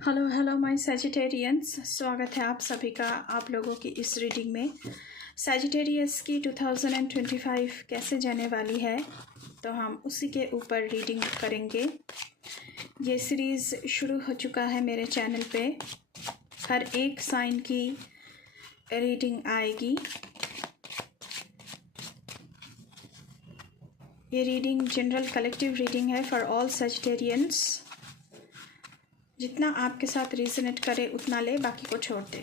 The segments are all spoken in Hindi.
हेलो माय सैजिटेरियंस, स्वागत है आप सभी का आप लोगों की इस रीडिंग में। सैजिटेरियस की 2025 कैसे जाने वाली है तो हम उसी के ऊपर रीडिंग करेंगे। ये सीरीज़ शुरू हो चुका है मेरे चैनल पे। हर एक साइन की रीडिंग आएगी। ये रीडिंग जनरल कलेक्टिव रीडिंग है फॉर ऑल सैजिटेरियंस। जितना आपके साथ रेजोनेट करे उतना ले, बाकी को छोड़ दे।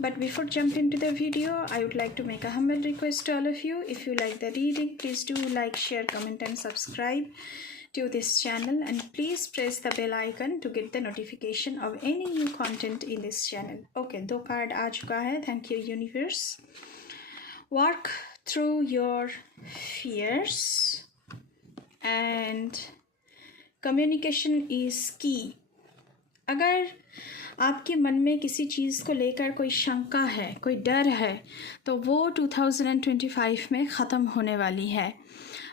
But before jump into the video, I would like to make a humble request to all of you. If you like the reading, please do like, share, comment and subscribe to this channel, and please press the bell icon to get the notification of any new content in this channel. Okay, 2 card आ चुका है। Thank you universe. Work through your fears and communication is key. अगर आपके मन में किसी चीज़ को लेकर कोई शंका है, कोई डर है, तो वो 2025 में ख़त्म होने वाली है।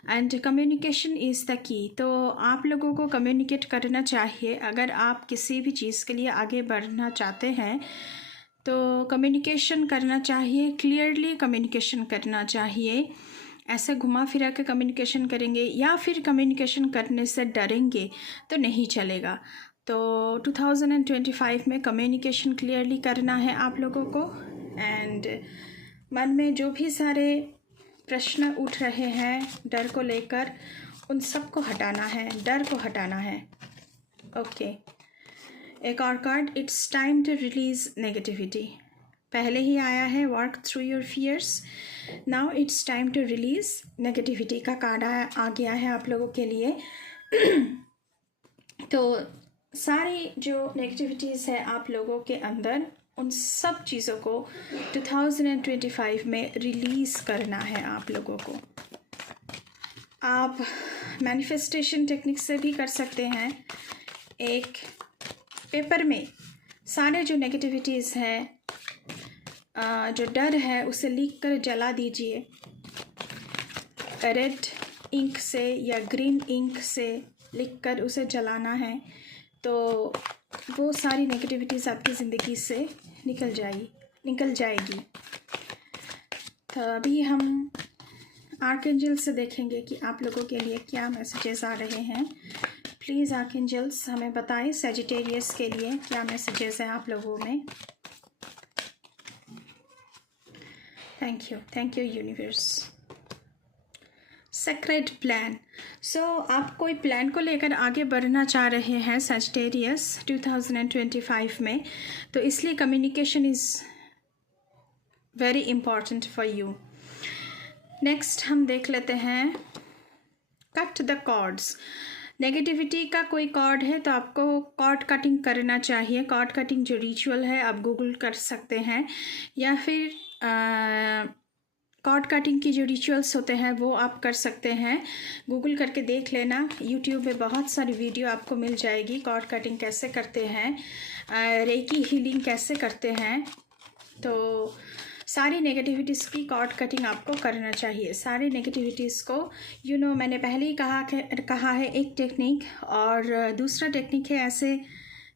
And communication is the key. तो आप लोगों को कम्युनिकेट करना चाहिए। अगर आप किसी भी चीज़ के लिए आगे बढ़ना चाहते हैं तो कम्युनिकेशन करना चाहिए, क्लियरली कम्युनिकेशन करना चाहिए। ऐसे घुमा फिरा के कम्युनिकेशन करेंगे या फिर कम्युनिकेशन करने से डरेंगे तो नहीं चलेगा। तो 2025 में कम्युनिकेशन क्लियरली करना है आप लोगों को। एंड मन में जो भी सारे प्रश्न उठ रहे हैं डर को लेकर, उन सब को हटाना है, डर को हटाना है। ओके, एक और card, it's time to release negativity. पहले ही आया है work through your fears. Now it's time to release negativity का कार्ड आ गया है आप लोगों के लिए। तो सारी जो नेगेटिविटीज़ है आप लोगों के अंदर, उन सब चीज़ों को 2025 में रिलीज़ करना है आप लोगों को। आप मैनिफेस्टेशन टेक्निक से भी कर सकते हैं। एक पेपर में सारे जो नेगेटिविटीज़ है, जो डर है, उसे लिख कर जला दीजिए। रेड इंक से या ग्रीन इंक से लिख कर उसे जलाना है, तो वो सारी नेगेटिविटीज़ आपकी ज़िंदगी से निकल जाएगी। तो अभी हम आर्कएंजल से देखेंगे कि आप लोगों के लिए क्या मैसेजेस आ रहे हैं। प्लीज़ आर्कएंजल्स हमें बताएं सैजिटेरियस के लिए क्या मैसेजेस हैं आप लोगों में। Thank you universe. Secret plan. So आप कोई प्लान को लेकर आगे बढ़ना चाह रहे हैं सैजिटेरियस 2025 में, तो इसलिए communication is very important for you. Next हम देख लेते हैं कट द कॉर्ड्स। नेगेटिविटी का कोई कॉर्ड है तो आपको कॉर्ड कटिंग करना चाहिए। कॉर्ड कटिंग जो रिचुअल है आप गूगल कर सकते हैं, या फिर कॉर्ड कटिंग की जो रिचुअल्स होते हैं वो आप कर सकते हैं। गूगल करके देख लेना, यूट्यूब में बहुत सारी वीडियो आपको मिल जाएगी। कॉर्ड कटिंग कैसे करते हैं, रेकी हीलिंग कैसे करते हैं। तो सारी नेगेटिविटीज़ की कॉर्ड कटिंग आपको करना चाहिए। सारी नेगेटिविटीज़ को मैंने पहले ही कहा है एक टेक्निक, और दूसरा टेक्निक है ऐसे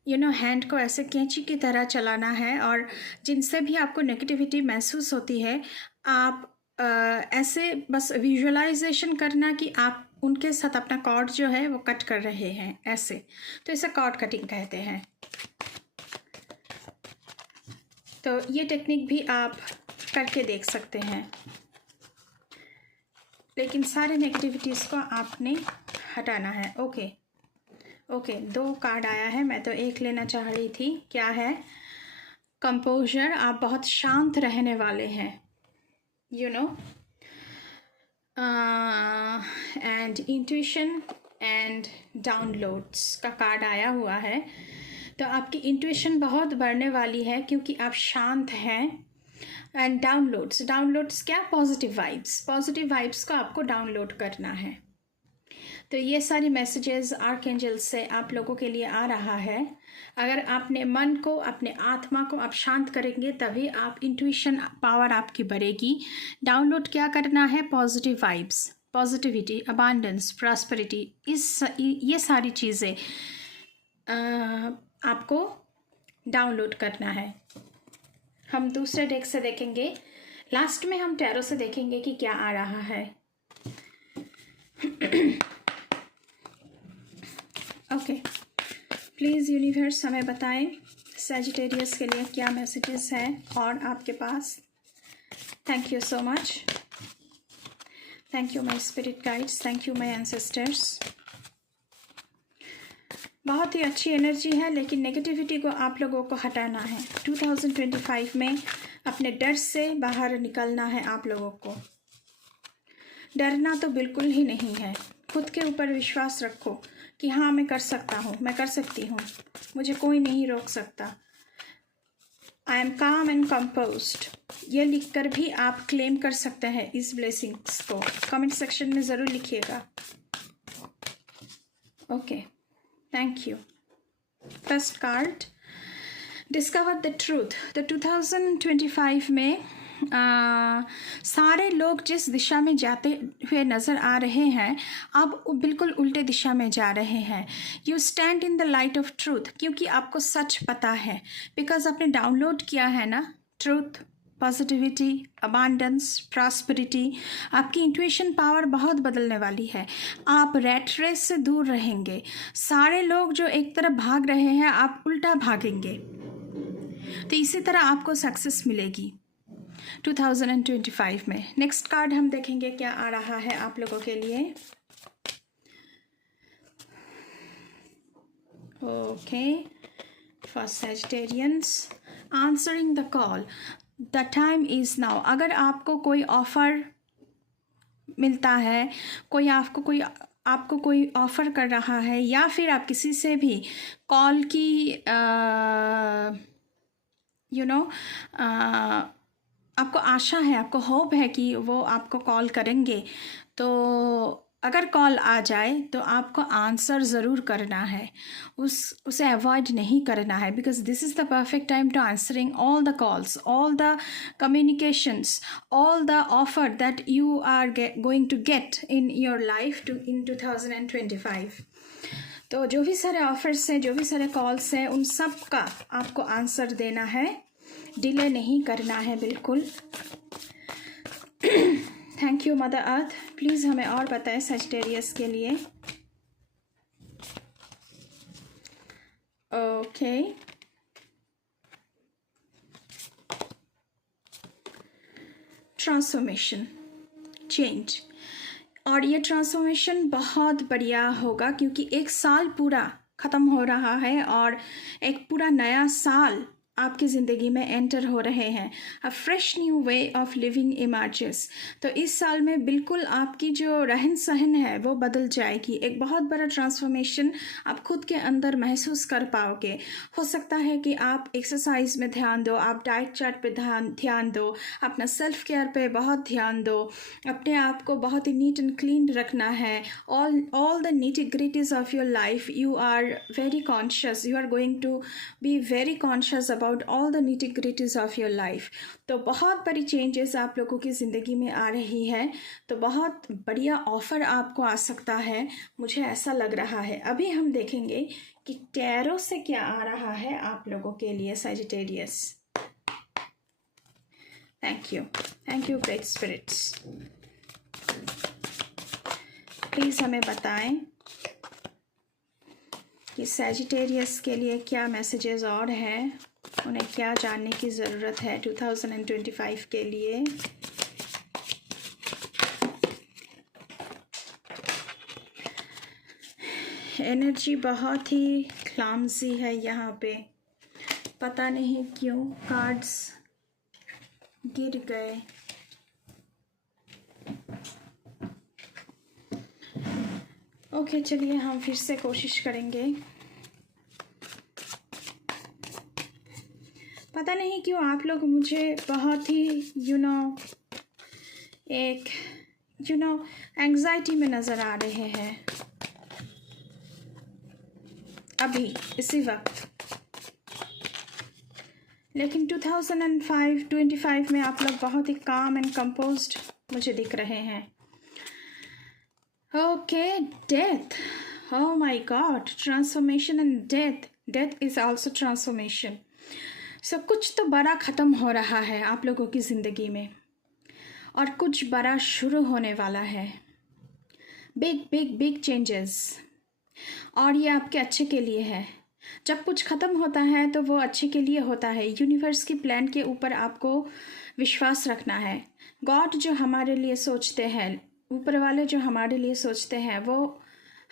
हैंड को ऐसे कैंची की तरह चलाना है। और जिनसे भी आपको नेगेटिविटी महसूस होती है, आप ऐसे बस विजुअलाइजेशन करना कि आप उनके साथ अपना कॉर्ड जो है वो कट कर रहे हैं ऐसे। तो इसे कॉर्ड कटिंग कहते हैं। तो ये टेक्निक भी आप करके देख सकते हैं, लेकिन सारे नेगेटिविटीज़ को आपने हटाना है। ओके, 2 कार्ड आया है, मैं तो एक लेना चाह रही थी। क्या है? कंपोजर। आप बहुत शांत रहने वाले हैं, एंड इंट्यूशन एंड डाउनलोड्स का कार्ड आया हुआ है। तो आपकी इंट्यूशन बहुत बढ़ने वाली है क्योंकि आप शांत हैं। एंड डाउनलोड्स क्या? पॉजिटिव वाइब्स को आपको डाउनलोड करना है। तो ये सारी मैसेजेस आर्कएंजल से आप लोगों के लिए आ रहा है। अगर आपने मन को, अपने आत्मा को आप शांत करेंगे तभी आप इंट्यूशन पावर आपकी बढ़ेगी। डाउनलोड क्या करना है? Positive vibes, positivity, abundance, prosperity, ये सारी चीज़ें आपको डाउनलोड करना है। हम दूसरे डेक से देखेंगे, लास्ट में हम टैरो से देखेंगे कि क्या आ रहा है। ओके, प्लीज़ यूनिवर्स हमें बताएं सैजिटेरियस के लिए क्या मैसेजेस हैं और आपके पास। Thank you so much, thank you my spirit guides, thank you my ancestors. बहुत ही अच्छी एनर्जी है, लेकिन नेगेटिविटी को आप लोगों को हटाना है। 2025 में अपने डर से बाहर निकलना है आप लोगों को। डरना तो बिल्कुल ही नहीं है। खुद के ऊपर विश्वास रखो कि हाँ मैं कर सकता हूँ, मैं कर सकती हूँ, मुझे कोई नहीं रोक सकता। आई एम काम एंड कंपोज्ड, ये लिखकर भी आप क्लेम कर सकते हैं इस ब्लेसिंग्स को। कमेंट सेक्शन में ज़रूर लिखिएगा। Okay, thank you. First card, discover the truth. तो 2025 में सारे लोग जिस दिशा में जाते हुए नज़र आ रहे हैं, अब बिल्कुल उल्टे दिशा में जा रहे हैं। You stand in the light of truth, क्योंकि आपको सच पता है, बिकॉज आपने डाउनलोड किया है ना ट्रूथ, पॉजिटिविटी, अबांडेंस, प्रॉस्पेरिटी। आपकी इंट्यूशन पावर बहुत बदलने वाली है। आप रैट रेस से दूर रहेंगे। सारे लोग जो एक तरफ भाग रहे हैं, आप उल्टा भागेंगे। तो इसी तरह आपको सक्सेस मिलेगी 2025 में। नेक्स्ट कार्ड हम देखेंगे क्या आ रहा है आप लोगों के लिए। Okay, for Sagittarians, answering the call, the time is now. अगर आपको कोई ऑफ़र मिलता है, आपको कोई ऑफ़र कर रहा है, या फिर आप किसी से भी कॉल की आपको आशा है, आपको होप है कि वो आपको कॉल करेंगे, तो अगर कॉल आ जाए तो आपको आंसर ज़रूर करना है, उसे अवॉइड नहीं करना है। Because this is the perfect time to answering all the calls, all the communications, all the offer that you are going to get in your life in 2025। तो जो भी सारे ऑफर्स हैं, जो भी सारे कॉल्स हैं, उन सब का आपको आंसर देना है, डिले नहीं करना है बिल्कुल। Thank you mother earth. Please हमें और बताएं सैजिटेरियस के लिए। Okay, transformation, change. और ये ट्रांसफॉर्मेशन बहुत बढ़िया होगा, क्योंकि एक साल पूरा ख़त्म हो रहा है और एक पूरा नया साल आपकी ज़िंदगी में एंटर हो रहे हैं। अ fresh new way of living emerges. तो इस साल में बिल्कुल आपकी जो रहन सहन है वो बदल जाएगी। एक बहुत बड़ा ट्रांसफॉर्मेशन आप खुद के अंदर महसूस कर पाओगे। हो सकता है कि आप एक्सरसाइज में ध्यान दो, आप डाइट चार्ट पे ध्यान दो, अपना सेल्फ केयर पे बहुत ध्यान दो, अपने आप को बहुत ही नीट एंड क्लीन रखना है। All the nitty-gritties of your life you are very conscious, you are going to be very conscious about all the nitty-gritties of your life। तो बहुत बड़ी चेंजेस आप लोगों की ज़िंदगी में आ रही है। तो बहुत बढ़िया ऑफ़र आपको आ सकता है, मुझे ऐसा लग रहा है। अभी हम देखेंगे कि टैरो से क्या आ रहा है आप लोगों के लिए Sagittarius. Thank you great spirits. Please हमें बताएं कि सैजिटेरियस के लिए क्या मैसेजेस और हैं, उन्हें क्या जानने की ज़रूरत है 2025 के लिए। एनर्जी बहुत ही क्लामसी है यहाँ पे, पता नहीं क्यों कार्ड्स गिर गए। ओके, चलिए हम फिर से कोशिश करेंगे। पता नहीं क्यों आप लोग मुझे बहुत ही एक एंग्जाइटी में नज़र आ रहे हैं अभी इसी वक्त। लेकिन 2025 में आप लोग बहुत ही काम एंड कंपोज्ड मुझे दिख रहे हैं। Okay, death. Oh my God, transformation and death. Death is also transformation. सब कुछ तो बड़ा ख़त्म हो रहा है आप लोगों की ज़िंदगी में और कुछ बड़ा शुरू होने वाला है. बिग बिग बिग चेंजेस, और ये आपके अच्छे के लिए है. जब कुछ ख़त्म होता है तो वो अच्छे के लिए होता है. यूनिवर्स की प्लान के ऊपर आपको विश्वास रखना है. गॉड जो हमारे लिए सोचते हैं, ऊपर वाले जो हमारे लिए सोचते हैं, वो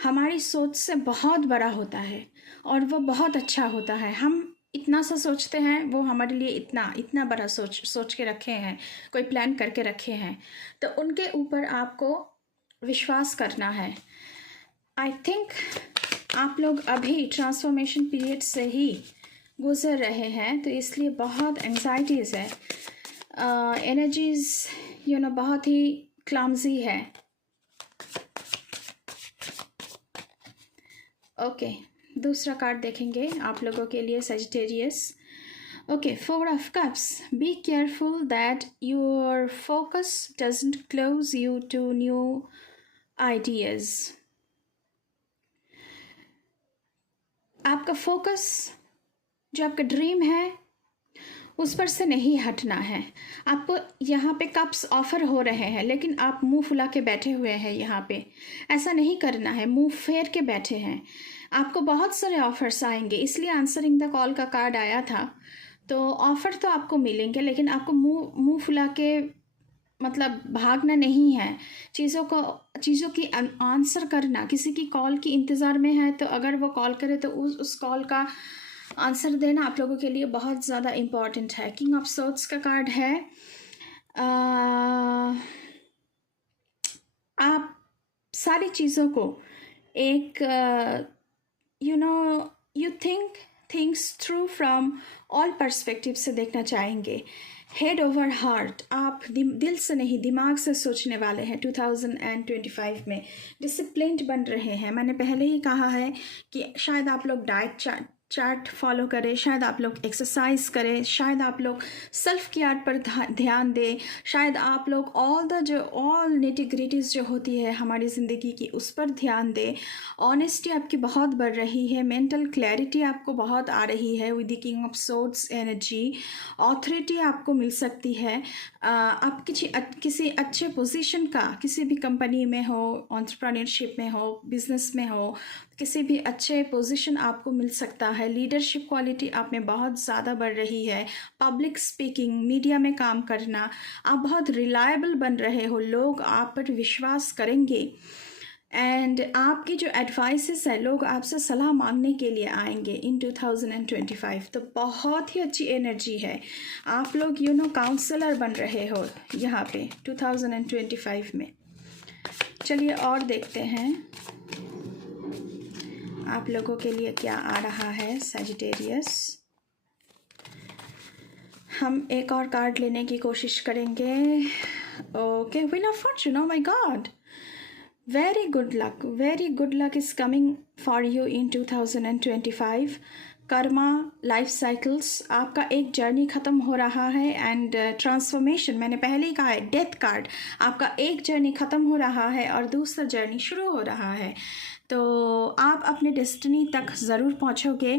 हमारी सोच से बहुत बड़ा होता है और वो बहुत अच्छा होता है. हम इतना सा सोचते हैं, वो हमारे लिए इतना इतना बड़ा सोच के रखे हैं, कोई प्लान करके रखे हैं. तो उनके ऊपर आपको विश्वास करना है. आई थिंक आप लोग अभी ट्रांसफॉर्मेशन पीरियड से ही गुजर रहे हैं, तो इसलिए बहुत एंग्जाइटीज़ है. एनर्जीज़ बहुत ही क्लमजी है. ओके, दूसरा कार्ड देखेंगे आप लोगों के लिए, Sagittarius. Okay, 4 of Cups. Be careful that your focus doesn't close you to new ideas. आपका फोकस जो आपका ड्रीम है उस पर से नहीं हटना है. आपको यहाँ पे कप्स ऑफ़र हो रहे हैं, लेकिन आप मुंह फुला के बैठे हुए हैं यहाँ पे. ऐसा नहीं करना है, मुंह फेर के बैठे हैं. आपको बहुत सारे ऑफ़र्स आएंगे, इसलिए आंसरिंग द कॉल का कार्ड आया था. तो ऑफ़र तो आपको मिलेंगे, लेकिन आपको मुंह फुला के मतलब भागना नहीं है. चीज़ों की आंसर करना. किसी की कॉल की इंतज़ार में है, तो अगर वो कॉल करे तो उस कॉल का आंसर देना आप लोगों के लिए बहुत ज़्यादा इम्पॉर्टेंट है. किंग ऑफ सोर्ड्स का कार्ड है. आप सारी चीज़ों को एक you think things through from all perspective से देखना चाहेंगे. हेड ओवर हार्ट, आप दिल से नहीं दिमाग से सोचने वाले हैं. 2025 में डिसिप्लिन्ड बन रहे हैं. मैंने पहले ही कहा है कि शायद आप लोग डाइट चार्ट फॉलो करें, शायद आप लोग एक्सरसाइज करें, शायद आप लोग सेल्फ केयर पर ध्यान दें, शायद आप लोग ऑल निटी-ग्रिटीज़ जो होती है हमारी ज़िंदगी की उस पर ध्यान दें. ऑनेस्टी आपकी बहुत बढ़ रही है. मेंटल क्लैरिटी आपको बहुत आ रही है with the king of swords energy. Authority आपको मिल सकती है. आप किसी अच्छे पोजीशन का, किसी भी कंपनी में हो, एंटरप्रेन्योरशिप में हो, बिजनेस में हो, किसी भी अच्छे पोजीशन आपको मिल सकता है. लीडरशिप क्वालिटी आप में बहुत ज़्यादा बढ़ रही है. पब्लिक स्पीकिंग, मीडिया में काम करना, आप बहुत रिलायबल बन रहे हो. लोग आप पर विश्वास करेंगे. एंड आपकी जो एडवाइसेस है, लोग आपसे सलाह मांगने के लिए आएंगे इन 2025. तो बहुत ही अच्छी एनर्जी है. आप लोग काउंसलर बन रहे हो यहाँ पे 2025 में. चलिए और देखते हैं आप लोगों के लिए क्या आ रहा है सजिटेरियस. हम एक और कार्ड लेने की कोशिश करेंगे. Okay, wheel of Fortune. Oh my God, very good luck is coming for you in 2025. Karma, life cycles, आपका एक जर्नी ख़त्म हो रहा है. एंड ट्रांसफॉर्मेशन, मैंने पहले ही कहा है, डेथ कार्ड. आपका एक जर्नी ख़त्म हो रहा है और दूसरा जर्नी शुरू हो रहा है. तो आप अपने डेस्टिनी तक ज़रूर पहुंचोगे.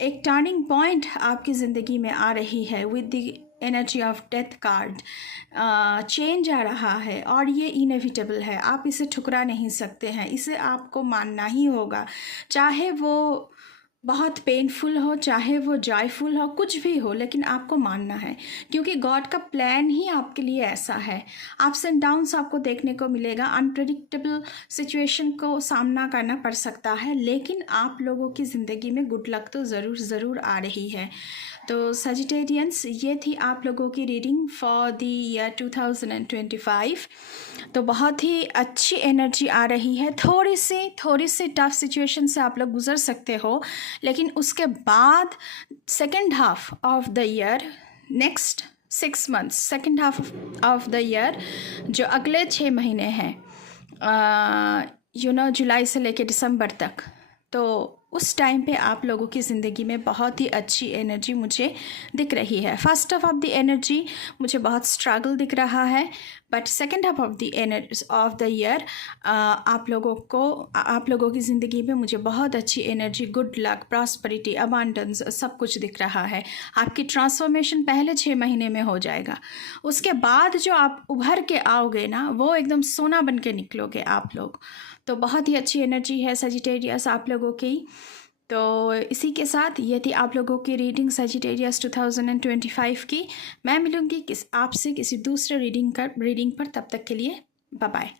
एक टर्निंग पॉइंट आपकी ज़िंदगी में आ रही है with the energy of death card. Change आ रहा है और ये इनएविटेबल है. आप इसे ठुकरा नहीं सकते हैं. इसे आपको मानना ही होगा, चाहे वो बहुत पेनफुल हो, चाहे वो जॉयफुल हो, कुछ भी हो, लेकिन आपको मानना है, क्योंकि गॉड का प्लान ही आपके लिए ऐसा है. अप्स एंड डाउन्स आपको देखने को मिलेगा. अनप्रेडिक्टेबल सिचुएशन को सामना करना पड़ सकता है, लेकिन आप लोगों की ज़िंदगी में गुड लक तो ज़रूर आ रही है. तो सजिटेरियंस, ये थी आप लोगों की रीडिंग फॉर द ईयर 2025. तो बहुत ही अच्छी एनर्जी आ रही है. थोड़ी सी टफ सिचुएशन से आप लोग गुजर सकते हो, लेकिन उसके बाद second half of the year, next 6 months, second half of the year, जो अगले 6 महीने हैं, जुलाई से लेके दिसंबर तक, तो उस टाइम पे आप लोगों की ज़िंदगी में बहुत ही अच्छी एनर्जी मुझे दिख रही है। First half of the energy मुझे बहुत स्ट्रगल दिख रहा है, but second half of the year आप लोगों की ज़िंदगी में मुझे बहुत अच्छी energy, good luck, prosperity, abundance सब कुछ दिख रहा है। आपकी ट्रांसफॉर्मेशन पहले 6 महीने में हो जाएगा। उसके बाद जो आप उभर के आओगे ना, वो एकदम सोना बन के निकलोगे आप लोग। तो बहुत ही अच्छी एनर्जी है सजिटेरियस आप लोगों की। तो इसी के साथ ये थी आप लोगों की रीडिंग सजिटेरियस 2025 की। मैं मिलूँगी आपसे किसी दूसरे रीडिंग पर। तब तक के लिए बाय बाय।